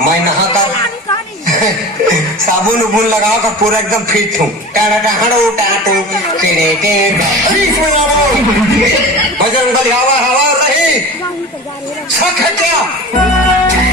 मैं नहा कर साबुन उबुन लगाओ कर पूरा एकदम फिट हूँ। बजरंग बली हवा हवा नहीं शक है क्या?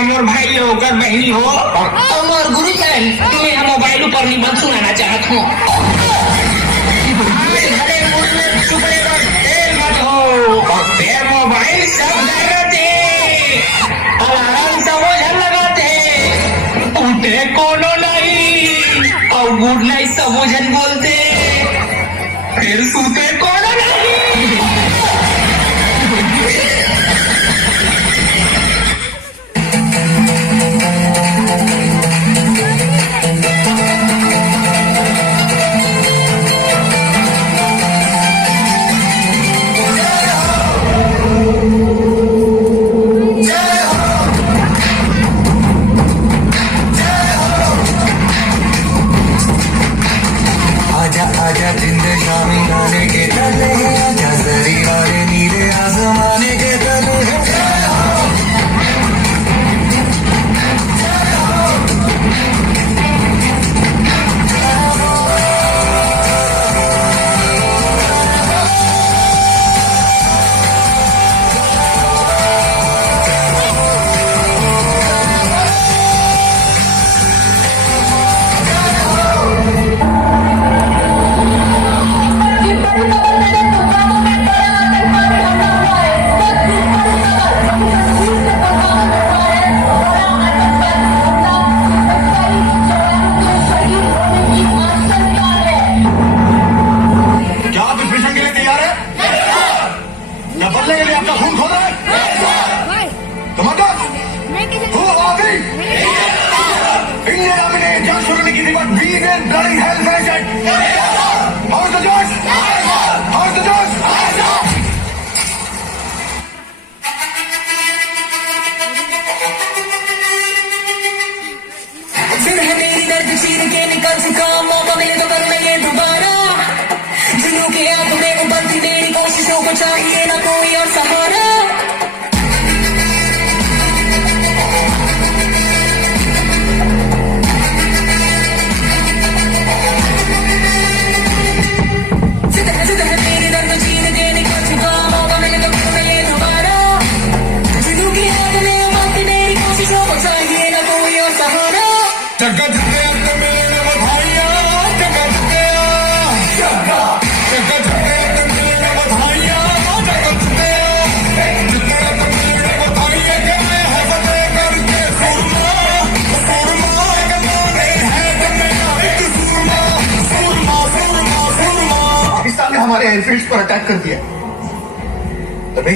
बहनी हो और गुरुजन तुम्हें हम मोबाइल पर निबंध सुनाना चाहता हूँ। मोबाइल सब लगाते अलार्म सब लगाते उठे कोनो नहीं और गुड नाइट सब बोलते फिर सूते कोनो नहीं। आजा जिंद शामी गाने के तले आजा जरी वाले नीले आसमाने के तले चाहिए ना कोई और सहारा। जगत के अंत में भाइया जगत के एयरफील्ड्स पर अटैक कर दिया। अबे